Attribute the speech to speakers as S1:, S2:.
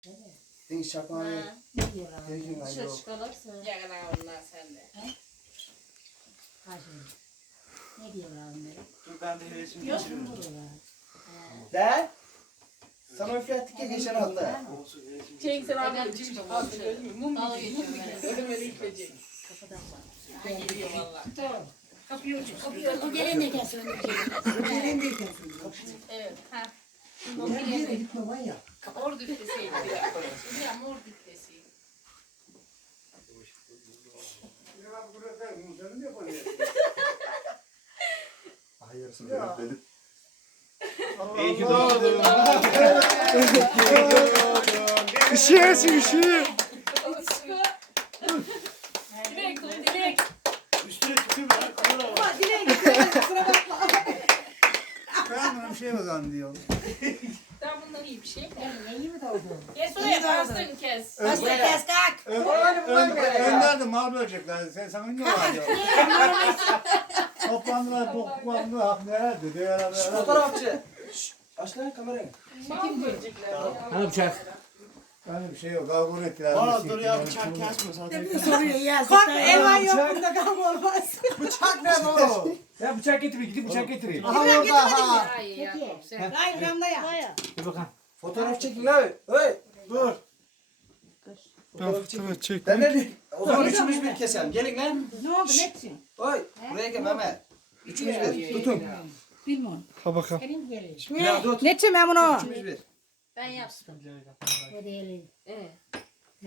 S1: Sen şapmanı.
S2: Ne diyorlar?
S3: Dışarı çıkarlarsa.
S4: Yakala onlar sende.
S2: Karşı. Ne diyorlar onlara?
S1: Dur ben de hevesimi
S2: Yok
S1: geçiriyorum.
S2: mu diyorlar?
S1: De. Sana üflettik ya geçen hafta.
S4: Çek sen
S3: Neden
S4: abi
S3: çıkıyor
S4: çıkmaz.
S3: bu dışarı?
S4: Mum
S3: Dalga
S4: bir
S3: geçiyorum ben.
S4: Öyle böyle üfleyecek.
S2: Kapıdan bak.
S4: Ha geliyor valla.
S2: Doğru.
S4: Kapıyı açık.
S2: O gelendeyken söndürecek. O gelendeyken söndürecek.
S4: Evet. Ha.
S2: Ben bir yere gitme var ya.
S4: Mor düftesiydi ya. Ya mor düftesiydi.
S1: İyi ki doğdun.
S5: Üşüyorsun üşüyor.
S4: Dilek, dilek.
S1: Üstüne tükür bana kamera var.
S5: Ben buna bir şey bakalım diyor.
S4: Daha bundan iyi bir şey.
S2: İyi mi doğdun?
S4: Kes oraya bastın kes.
S2: Hasta kes kalk.
S5: Önder de mal bölecekler. Sen sana ne var diyor. Toplandılar, boklandılar. Nerede? Değerler.
S1: Fotoğrafçı. Şşş, aç lan kamerayı.
S4: Çekim görecekler.
S5: Ne yapacak? Yani bir şey yok. Kavga ettiler.
S1: Aa dur ya bıçak kesme zaten.
S2: Bir de soruyor ya.
S6: Kork elvan yok bunda kavga olmaz.
S1: Bıçak ne bu?
S5: Ya bıçak getireyim. Gidip bıçak getireyim.
S1: Aha orada ha.
S4: Hayır Yakup sen.
S6: Hayır ramda ya.
S5: Dur bakalım.
S1: Fotoğraf çekin lan. Hey. Dur. Fotoğraf çekin. Ben de o zaman üçümüz bir keselim. Gelin lan.
S6: Ne oldu ne için?
S1: Oy. Buraya gel Mehmet. Üçümüz bir.
S5: Tutun.
S6: Bilmiyorum.
S5: Ha bakalım.
S2: Senin gelin.
S1: Ya tut.
S6: Ne için ben bunu?
S1: Üçümüz bir.
S3: Ben yaptım.
S2: O değil.
S3: Evet.